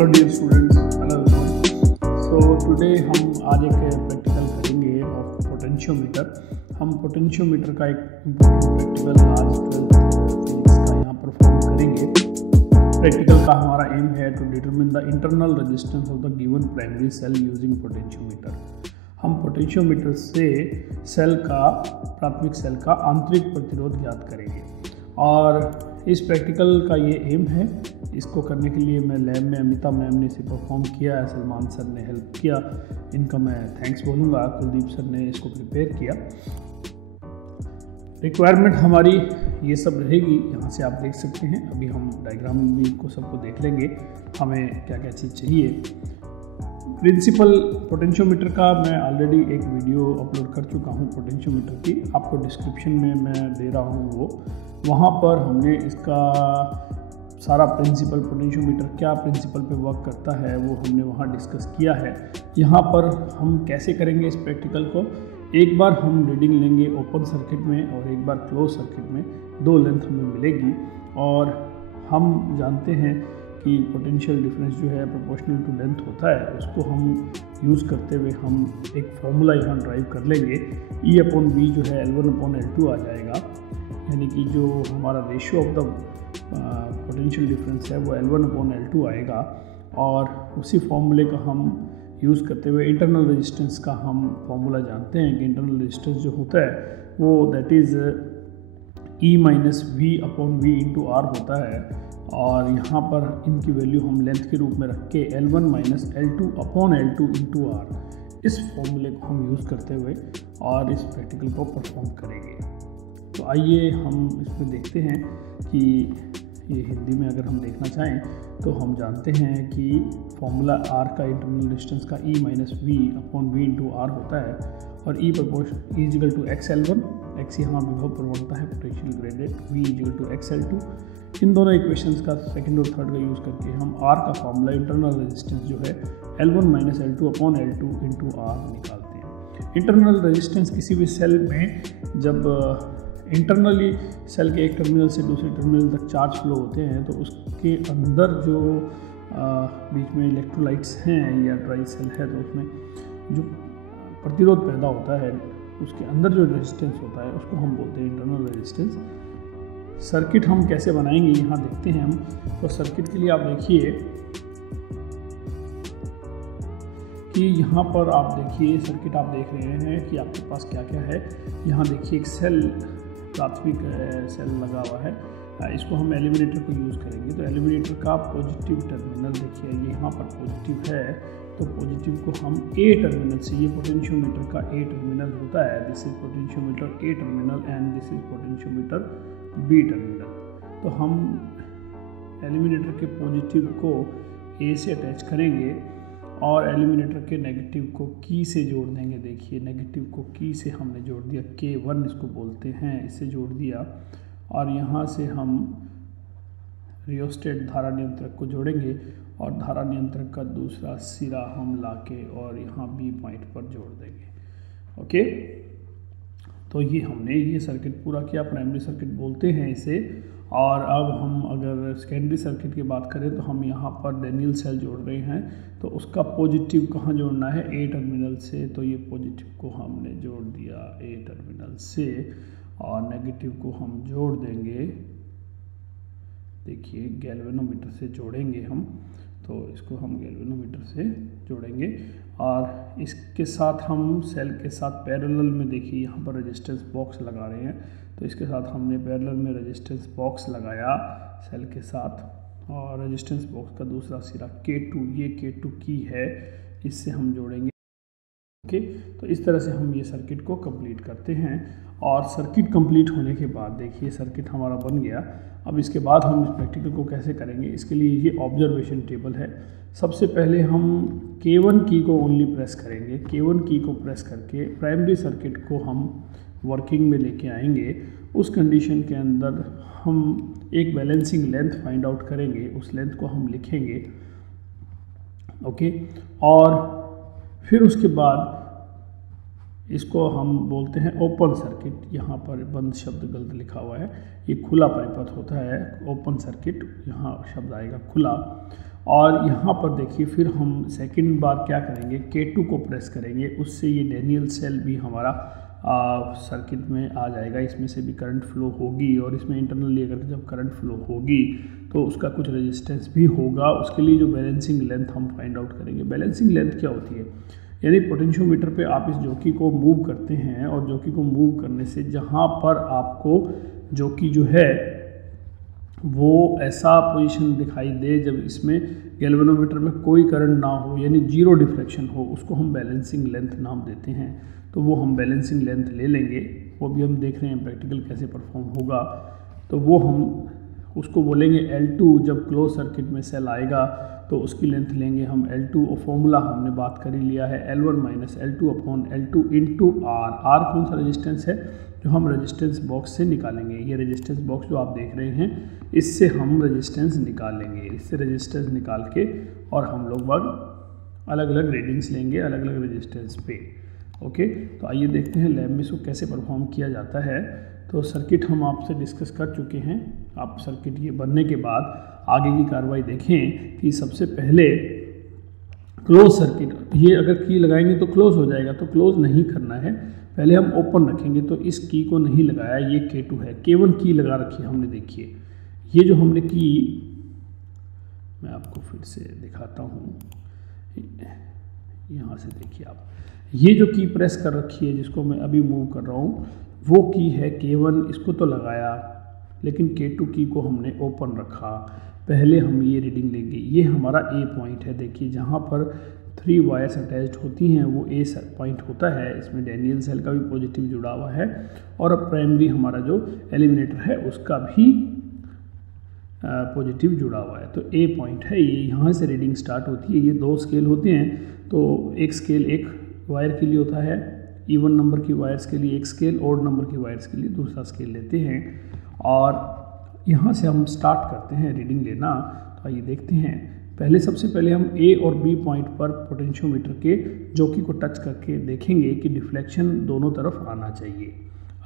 Hello dear students, hello everyone. So today हम आज एक प्रैक्टिकल करेंगे ऑफ पोटेंशियोमीटर। हम पोटेंशियोमीटर का एक इम्पोर्टेंट प्रैक्टिकल आज 12th फिजिक्स का यहाँ परफॉर्म करेंगे। प्रैक्टिकल का हमारा एम है to determine the internal resistance of the given primary cell using potentiometer. हम पोटेंशियोमीटर से सेल का प्राथमिक सेल का आंतरिक प्रतिरोध ज्ञात करेंगे और इस प्रैक्टिकल का ये एम है। इसको करने के लिए मैं लैब में अमिता मैम ने इसे परफॉर्म किया है, सलमान सर ने हेल्प किया, इनका मैं थैंक्स बोलूँगा। कुलदीप सर ने इसको प्रिपेयर किया। रिक्वायरमेंट हमारी ये सब रहेगी, यहाँ से आप देख सकते हैं। अभी हम डायग्राम में भी इनको सबको देख लेंगे हमें क्या क्या चीज़ चाहिए। प्रिंसिपल पोटेंशियोमीटर का मैं ऑलरेडी एक वीडियो अपलोड कर चुका हूँ पोटेंशियोमीटर की, आपको डिस्क्रिप्शन में मैं दे रहा हूँ वो। वहाँ पर हमने इसका सारा प्रिंसिपल पोटेंशियोमीटर क्या प्रिंसिपल पे वर्क करता है वो हमने वहाँ डिस्कस किया है। यहाँ पर हम कैसे करेंगे इस प्रैक्टिकल को, एक बार हम रीडिंग लेंगे ओपन सर्किट में और एक बार क्लोज सर्किट में, दो लेंथ हमें मिलेगी। और हम जानते हैं कि पोटेंशियल डिफरेंस जो है प्रोपोर्शनल टू लेंथ होता है, उसको हम यूज़ करते हुए हम एक फॉर्मूला यहाँ ड्राइव कर लेंगे। E/V जो है L1/L2 आ जाएगा, यानी कि जो हमारा ratio of the potential difference है वो L1/L2 आएगा। और उसी फॉर्मूले का हम यूज़ करते हुए इंटरनल रेजिस्टेंस का हम फॉर्मूला जानते हैं कि इंटरनल रेजिस्टेंस जो होता है वो that is E-V/V into R होता है। और यहाँ पर इनकी वैल्यू हम लेंथ के रूप में रख के L1 - L2/L2 इंटू R, इस फॉर्मूले को हम यूज़ करते हुए और इस प्रैक्टिकल को परफॉर्म करेंगे। तो आइए हम इसमें देखते हैं कि ये हिंदी में अगर हम देखना चाहें तो हम जानते हैं कि फॉर्मूला R का इंटरनल रेजिस्टेंस का E-V/V इंटू R होता है और E equal to XL1, X यहाँ विभव प्रवणता है potential gradient, V equal to XL2। इन दोनों इक्वेशंस का सेकंड और थर्ड का यूज़ करके हम R का फॉर्मूला इंटरनल रेजिस्टेंस जो है L1 - L2/L2 इंटू R निकालते हैं। इंटरनल रेजिस्टेंस किसी भी सेल में जब इंटरनली सेल के एक टर्मिनल से दूसरे टर्मिनल तक चार्ज फ्लो होते हैं तो उसके अंदर जो बीच में इलेक्ट्रोलाइट्स हैं या ड्राई सेल है तो उसमें जो प्रतिरोध पैदा होता है, उसके अंदर जो रेजिस्टेंस होता है उसको हम बोलते हैं इंटरनल रेजिस्टेंस। सर्किट हम कैसे बनाएंगे यहाँ देखते हैं हम। तो सर्किट के लिए आप देखिए कि यहाँ पर आप देखिए सर्किट आप देख रहे हैं कि आपके पास क्या क्या है। यहाँ देखिए एक सेल प्राथमिक सेल लगा हुआ है, इसको हम एलिमिनेटर को यूज़ करेंगे। तो एलिमिनेटर का पॉजिटिव टर्मिनल देखिए, ये यहाँ पर पॉजिटिव है तो पॉजिटिव को हम A टर्मिनल से, ये पोटेंशियोमीटर का A टर्मिनल होता है, this is potentiometer A terminal and this is potentiometer B terminal. तो हम एलिमिनेटर के पॉजिटिव को A से अटैच करेंगे और एलिमिनेटर के नेगेटिव को की से जोड़ देंगे। देखिए नेगेटिव को की से हमने जोड़ दिया, K1 इसको बोलते हैं, इससे जोड़ दिया। और यहाँ से हम रियोस्टेट धारा नियंत्रक को जोड़ेंगे और धारा नियंत्रक का दूसरा सिरा हम लाके और यहाँ B पॉइंट पर जोड़ देंगे। ओके, तो ये हमने ये सर्किट पूरा किया, प्राइमरी सर्किट बोलते हैं इसे। और अब हम अगर सेकेंडरी सर्किट की बात करें तो हम यहाँ पर डेनियल सेल जोड़ रहे हैं, तो उसका पॉजिटिव कहाँ जोड़ना है, A टर्मिनल से। तो ये पॉजिटिव को हमने जोड़ दिया A टर्मिनल से और नेगेटिव को हम जोड़ देंगे, देखिए गैल्वेनोमीटर से जोड़ेंगे हम। तो इसको हम गैल्वेनोमीटर से जोड़ेंगे और इसके साथ हम सेल के साथ पैरेलल में देखिए यहाँ पर रेजिस्टेंस बॉक्स लगा रहे हैं। तो इसके साथ हमने पैरेलल में रेजिस्टेंस बॉक्स लगाया सेल के साथ और रेजिस्टेंस बॉक्स का दूसरा सिरा K2, ये K2 की है, इससे हम जोड़ेंगे। ओके, तो इस तरह से हम ये सर्किट को कंप्लीट करते हैं। और सर्किट कंप्लीट होने के बाद देखिए सर्किट हमारा बन गया। अब इसके बाद हम इस प्रैक्टिकल को कैसे करेंगे, इसके लिए ये ऑब्जर्वेशन टेबल है। सबसे पहले हम K1 की को ओनली प्रेस करेंगे। K1 की को प्रेस करके प्राइमरी सर्किट को हम वर्किंग में लेके आएंगे। उस कंडीशन के अंदर हम एक बैलेंसिंग लेंथ फाइंड आउट करेंगे, उस लेंथ को हम लिखेंगे। ओके, और फिर उसके बाद इसको हम बोलते हैं ओपन सर्किट। यहाँ पर बंद शब्द गलत लिखा हुआ है, ये खुला परिपथ होता है ओपन सर्किट, यहाँ शब्द आएगा खुला। और यहाँ पर देखिए फिर हम सेकंड बार क्या करेंगे, K2 को प्रेस करेंगे, उससे ये डैनियल सेल भी हमारा सर्किट में आ जाएगा। इसमें से भी करंट फ्लो होगी और इसमें इंटरनली अगर जब करंट फ्लो होगी तो उसका कुछ रेजिस्टेंस भी होगा। उसके लिए जो बैलेंसिंग लेंथ हम फाइंड आउट करेंगे। बैलेंसिंग लेंथ क्या होती है, यानी पोटेंशियोमीटर पे आप इस जॉकी को मूव करते हैं और जॉकी को मूव करने से जहाँ पर आपको जॉकी जो है वो ऐसा पोजीशन दिखाई दे जब इसमें गैल्वेनोमीटर में कोई करंट ना हो, यानी जीरो डिफ्लेक्शन हो, उसको हम बैलेंसिंग लेंथ नाम देते हैं। तो वो हम बैलेंसिंग लेंथ ले लेंगे, वो भी हम देख रहे हैं प्रैक्टिकल कैसे परफॉर्म होगा। तो वो हम उसको बोलेंगे L2। जब क्लोज सर्किट में सेल आएगा तो उसकी लेंथ लेंगे हम L2 और फॉर्मूला हमने बात कर ही लिया है L1 minus L2 upon L2 into R। R कौन सा रेजिस्टेंस है जो हम रेजिस्टेंस बॉक्स से निकालेंगे। ये रेजिस्टेंस बॉक्स जो आप देख रहे हैं इससे हम रेजिस्टेंस निकालेंगे। इससे रेजिस्टेंस निकाल के और हम लोग बाद अलग अलग रीडिंग्स लेंगे अलग अलग रेजिस्टेंस पे। ओके, तो आइए देखते हैं लैब में इसको कैसे परफॉर्म किया जाता है। तो सर्किट हम आपसे डिस्कस कर चुके हैं। आप सर्किट ये बनने के बाद आगे की कार्रवाई देखें कि सबसे पहले क्लोज सर्किट, ये अगर की लगाएंगे तो क्लोज हो जाएगा, तो क्लोज नहीं करना है, पहले हम ओपन रखेंगे। तो इस की को नहीं लगाया, ये K2 है, K1 की लगा रखी है हमने। देखिए ये जो हमने की, मैं आपको फिर से दिखाता हूँ, यहाँ से देखिए आप, ये जो की प्रेस कर रखी है जिसको मैं अभी मूव कर रहा हूँ वो की है K1, इसको तो लगाया, लेकिन K2 की को हमने ओपन रखा। पहले हम ये रीडिंग लेंगे, ये हमारा A पॉइंट है। देखिए जहाँ पर 3 वायर्स अटैच्ड होती हैं वो A पॉइंट होता है। इसमें डैनियल सेल का भी पॉजिटिव जुड़ा हुआ है और अब प्राइमरी हमारा जो एलिमिनेटर है उसका भी पॉजिटिव जुड़ा हुआ है। तो A पॉइंट है, ये यहाँ से रीडिंग स्टार्ट होती है। ये 2 स्केल होते हैं, तो एक स्केल एक वायर के लिए होता है, इवन नंबर की वायर्स के लिए एक स्केल, ओड नंबर की वायर्स के लिए दूसरा स्केल लेते हैं। और यहाँ से हम स्टार्ट करते हैं रीडिंग लेना। तो आइए देखते हैं। पहले सबसे पहले हम A और B पॉइंट पर पोटेंशियोमीटर के जॉकी को टच करके देखेंगे कि डिफ्लेक्शन दोनों तरफ आना चाहिए।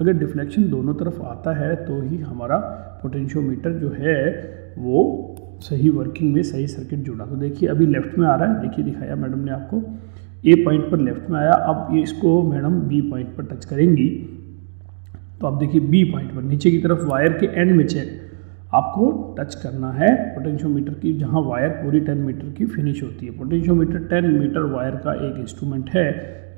अगर डिफ्लेक्शन दोनों तरफ आता है तो ही हमारा पोटेंशियोमीटर जो है वो सही वर्किंग में, सही सर्किट जुड़ा। तो देखिए अभी लेफ्ट में आ रहा है, देखिए दिखाया मैडम ने आपको, A पॉइंट पर लेफ्ट में आया। अब ये इसको मैडम B पॉइंट पर टच करेंगी तो आप देखिए B पॉइंट पर नीचे की तरफ वायर के एंड में चेक आपको टच करना है पोटेंशियोमीटर की, जहां वायर पूरी 10 मीटर की फिनिश होती है। पोटेंशियोमीटर 10 मीटर वायर का एक इंस्ट्रूमेंट है।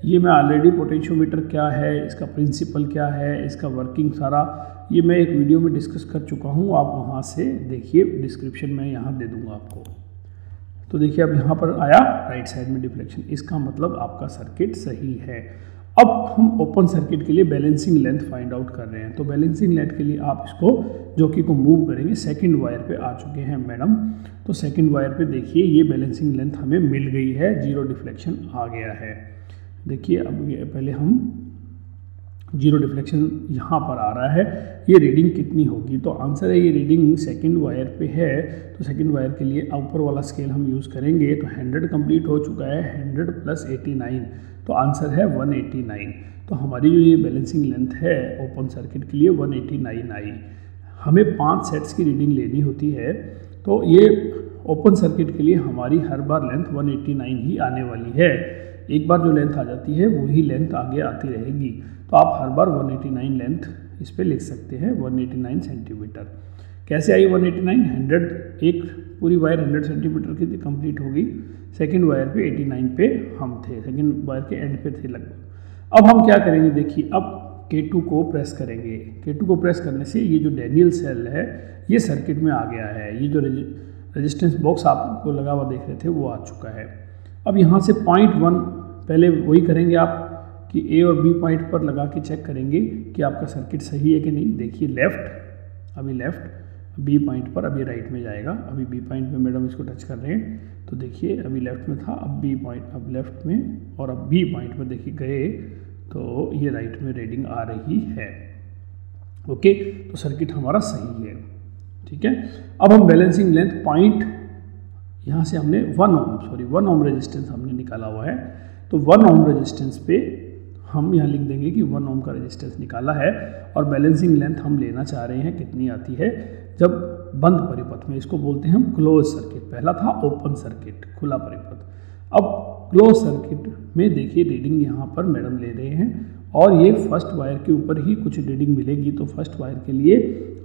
ये मैं ऑलरेडी पोटेंशियोमीटर क्या है, इसका प्रिंसिपल क्या है, इसका वर्किंग सारा ये मैं एक वीडियो में डिस्कस कर चुका हूँ, आप वहाँ से देखिए, डिस्क्रिप्शन में यहाँ दे दूँगा आपको। तो देखिए अब यहाँ पर आया राइट साइड में डिफ्लेक्शन, इसका मतलब आपका सर्किट सही है। अब हम ओपन सर्किट के लिए बैलेंसिंग लेंथ फाइंड आउट कर रहे हैं। तो बैलेंसिंग लेंथ के लिए आप इसको जॉकी को मूव करेंगे। सेकंड वायर पे आ चुके हैं मैडम, तो सेकंड वायर पे देखिए ये बैलेंसिंग लेंथ हमें मिल गई है, जीरो डिफ्लेक्शन आ गया है। देखिए अब ये पहले हम जीरो डिफ्लेक्शन यहाँ पर आ रहा है, ये रीडिंग कितनी होगी? तो आंसर है ये रीडिंग सेकंड वायर पे है। तो सेकंड वायर के लिए ऊपर वाला स्केल हम यूज़ करेंगे। तो 100 कंप्लीट हो चुका है, 100 + 89, तो आंसर है 189। तो हमारी जो ये बैलेंसिंग लेंथ है ओपन सर्किट के लिए 189 आई। हमें 5 सेट्स की रीडिंग लेनी होती है, तो ये ओपन सर्किट के लिए हमारी हर बार लेंथ 189 ही आने वाली है। एक बार जो लेंथ आ जाती है वही लेंथ आगे आती रहेगी। तो आप हर बार 189 लेंथ इस पर लिख सकते हैं, 189 सेंटीमीटर। कैसे आई 189? 100 एक पूरी वायर 100 सेंटीमीटर की कंप्लीट होगी। सेकंड वायर पे 89 पे हम थे, सेकंड वायर के एंड पे थे लगभग। अब हम क्या करेंगे, देखिए अब K2 को प्रेस करेंगे। K2 को प्रेस करने से ये जो डैनियल सेल है ये सर्किट में आ गया है। ये जो रेजिस्टेंस बॉक्स आपको लगा हुआ देख रहे थे वो आ चुका है। अब यहाँ से 0.1 पहले वही करेंगे आप कि A और B पॉइंट पर लगा के चेक करेंगे कि आपका सर्किट सही है कि नहीं। देखिए लेफ़्ट, अभी लेफ़्ट, B पॉइंट पर अभी राइट में जाएगा। अभी B पॉइंट में मैडम इसको टच कर रहे हैं, तो देखिए अभी लेफ़्ट में था, अब B पॉइंट, अब लेफ़्ट में, और अब B पॉइंट पर देखिए गए तो ये राइट में रीडिंग आ रही है। ओके, तो सर्किट हमारा सही है, ठीक है। अब हम बैलेंसिंग लेंथ पॉइंट, यहाँ से हमने 1 ओम रेजिस्टेंस हमने निकाला हुआ है। तो 1 ओम रेजिस्टेंस पे हम यहाँ लिख देंगे कि 1 ओम का रेजिस्टेंस निकाला है और बैलेंसिंग लेंथ हम लेना चाह रहे हैं कितनी आती है जब बंद परिपथ में, इसको बोलते हैं हम क्लोज सर्किट। पहला था ओपन सर्किट, खुला परिपथ। अब क्लोज सर्किट में देखिए रीडिंग यहाँ पर मैडम ले रहे हैं और ये फर्स्ट वायर के ऊपर ही कुछ रीडिंग मिलेगी। तो फर्स्ट वायर के लिए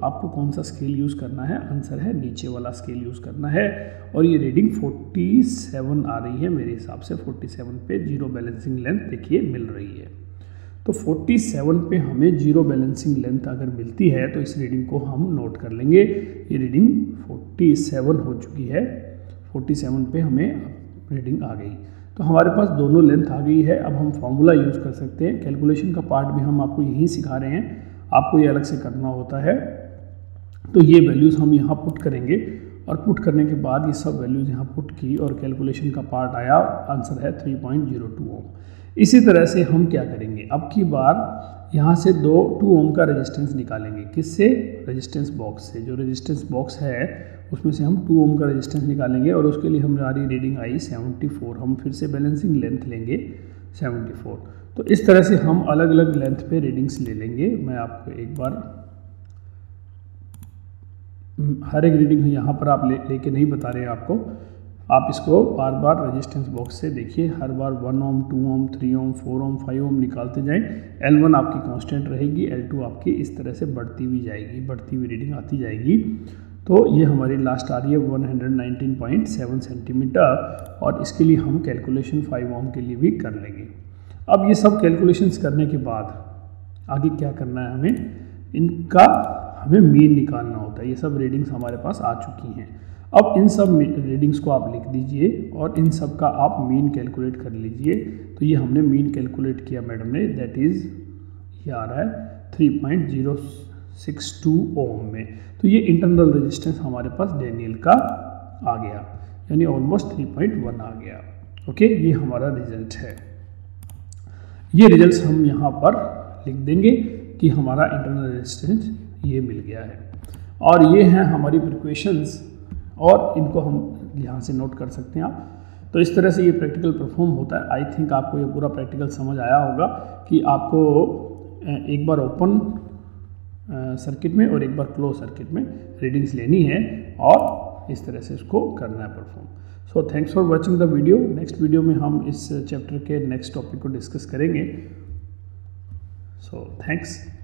आपको कौन सा स्केल यूज़ करना है? आंसर है नीचे वाला स्केल यूज़ करना है। और ये रीडिंग 47 आ रही है मेरे हिसाब से। 47 पे जीरो बैलेंसिंग लेंथ देखिए मिल रही है। तो 47 पे हमें जीरो बैलेंसिंग लेंथ अगर मिलती है तो इस रीडिंग को हम नोट कर लेंगे। ये रीडिंग 47 हो चुकी है। 47 पे हमें रीडिंग आ गई। तो हमारे पास दोनों लेंथ आ गई है। अब हम फॉर्मूला यूज़ कर सकते हैं। कैलकुलेशन का पार्ट भी हम आपको यहीं सिखा रहे हैं, आपको ये अलग से करना होता है। तो ये वैल्यूज़ हम यहाँ पुट करेंगे और पुट करने के बाद ये सब वैल्यूज़ यहाँ पुट की और कैलकुलेशन का पार्ट आया, आंसर है 3.02 ओम। इसी तरह से हम क्या करेंगे, अब की बार यहाँ से 2 ओम का रेजिस्टेंस निकालेंगे। किससे? रेजिस्टेंस बॉक्स से। जो रेजिस्टेंस बॉक्स है उसमें से हम 2 ओम का रेजिस्टेंस निकालेंगे और उसके लिए हमारी रीडिंग आई 74। हम फिर से बैलेंसिंग लेंथ लेंगे 74। तो इस तरह से हम अलग अलग लेंथ पे रीडिंग्स ले लेंगे। मैं आपको एक बार हर एक रीडिंग यहाँ पर आप लेके नहीं बता रहे हैं आपको, आप इसको बार बार रेजिस्टेंस बॉक्स से देखिए। हर बार 1 ओम, 2 ओम, 3 ओम, 4 ओम, 5 ओम निकालते जाएं। L1 आपकी कांस्टेंट रहेगी, L2 आपकी इस तरह से बढ़ती हुई जाएगी, बढ़ती हुई रीडिंग आती जाएगी। तो ये हमारी लास्ट आ रही है 119.7 सेंटीमीटर और इसके लिए हम कैलकुलेशन 5 ओम के लिए भी कर लेंगे। अब ये सब कैलकुलेशंस करने के बाद आगे क्या करना है, हमें मीन निकालना होता है। ये सब रीडिंग्स हमारे पास आ चुकी हैं। अब इन सब रीडिंग्स को आप लिख दीजिए और इन सब का आप मीन कैलकुलेट कर लीजिए। तो ये हमने मीन कैलकुलेट किया मैडम ने, दैट इज़ ये आ रहा है 3.062 ओम में। तो ये इंटरनल रेजिस्टेंस हमारे पास डेनियल का आ गया, यानी ऑलमोस्ट 3.1 आ गया। ओके, ये हमारा रिजल्ट है। ये रिजल्ट्स हम यहाँ पर लिख देंगे कि हमारा इंटरनल रेजिस्टेंस ये मिल गया है। और ये हैं हमारी प्रिक्वेशंस और इनको हम यहाँ से नोट कर सकते हैं आप। तो इस तरह से ये प्रैक्टिकल परफॉर्म होता है। आई थिंक आपको ये पूरा प्रैक्टिकल समझ आया होगा कि आपको एक बार ओपन सर्किट में और एक बार क्लोज सर्किट में रीडिंग्स लेनी है और इस तरह से इसको करना है perform. So thanks for watching the video. Next video में हम इस चैप्टर के नेक्स्ट टॉपिक को डिस्कस करेंगे। So thanks.